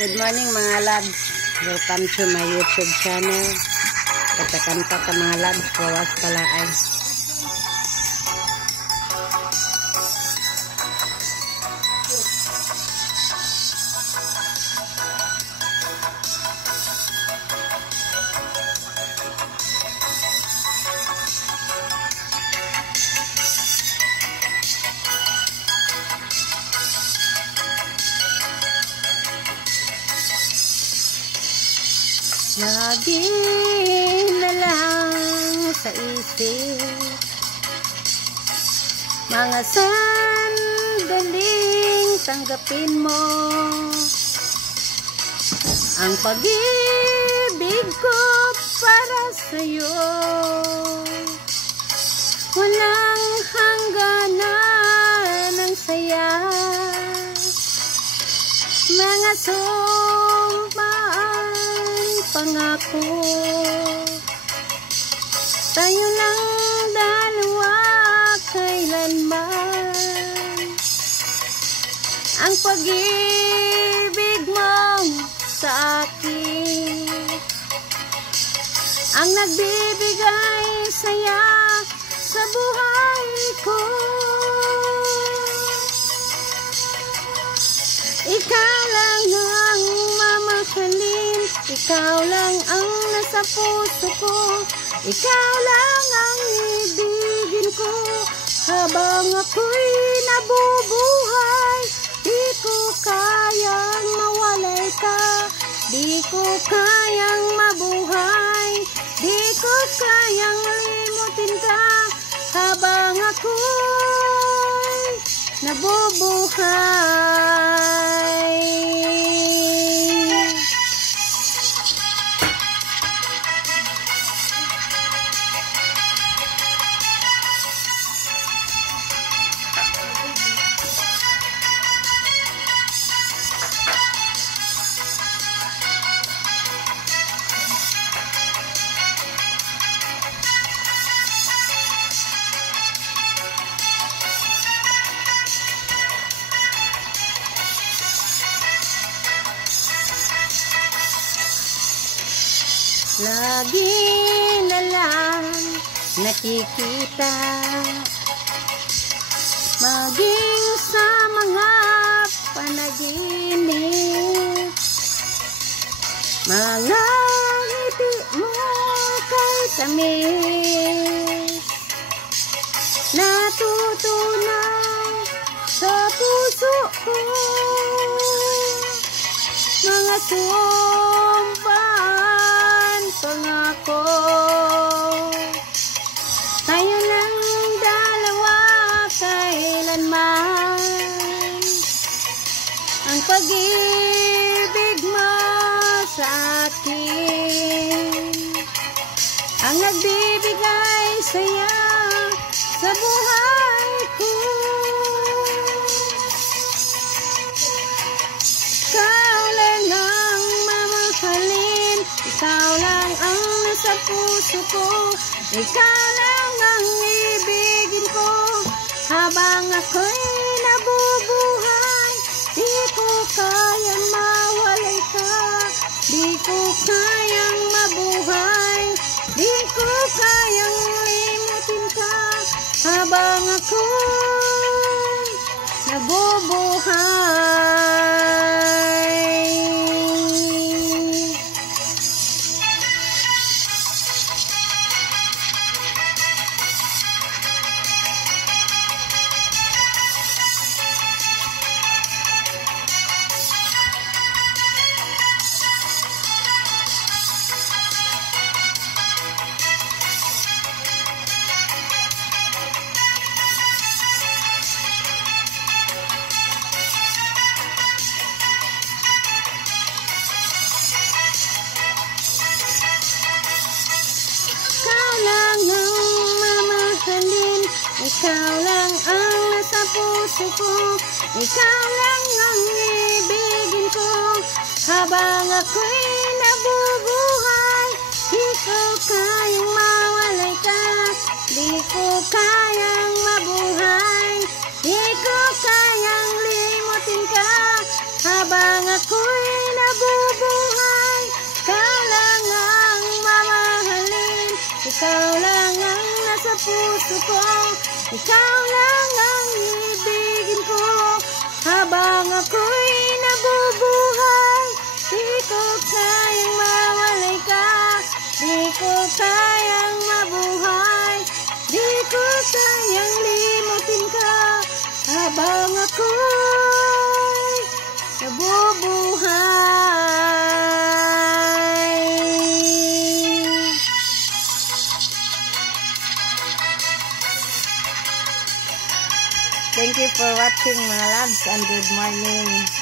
Good morning mga labs. Welcome to my YouTube channel. Katakanta ka mga labs. Wawas pala ay. Lagi na lang sa isip mga sandaling tanggapin mo ang pag-ibig ko para sa'yo. Walang hangganan ng saya, mga pangako, tayo lang dalawa kailanman. Ang pag-ibig mo sa akin ang nagbibigay saya sa buhay ko. Ikaw lang ang mamahalin, ikaw lang ang nasa puso ko, ikaw lang ang ibigin ko habang ako'y nabubuhay. Di ko kayang mawalay ka, di ko kayang mabuhay, di ko kayang limutin ka habang ako'y nabubuhay. Lagi na lang nakikita, maging sa mga panaginip, mga ngiti mo kay tamis, natutunaw sa puso ko, mga pangako, tayo lang dalawa kailanman. Ang pag-ibig mo sa akin ang nagbibigay saya sa buhay ko. Ikaw lang ang mamahalin, ikaw lang ang nasa puso ko, ikaw lang ang ibigin ko habang ako'y nabubuhay. Di ko kayang mawalay ka, di ko kayang mabuhay, di ko kayang limutin ka habang ako'y nabubuhay. Ikaw lang ang nasa puso ko, ikaw lang ang ibigin ko habang ako'y nabubuhay. Di ko kayang mawalay ka, di ko kayang mabuhay, di ko kayang limutin ka habang ako'y nabubuhay. puso ko. Ikaw lang ang ibigin ko. Habang ako'y nabubuhay, di ko kayang mawalay ka. Di ko kayang mabuhay, di ko kayang limutin ka. Habang ako'y nabubuhay. Thank you for watching mga loves and good morning.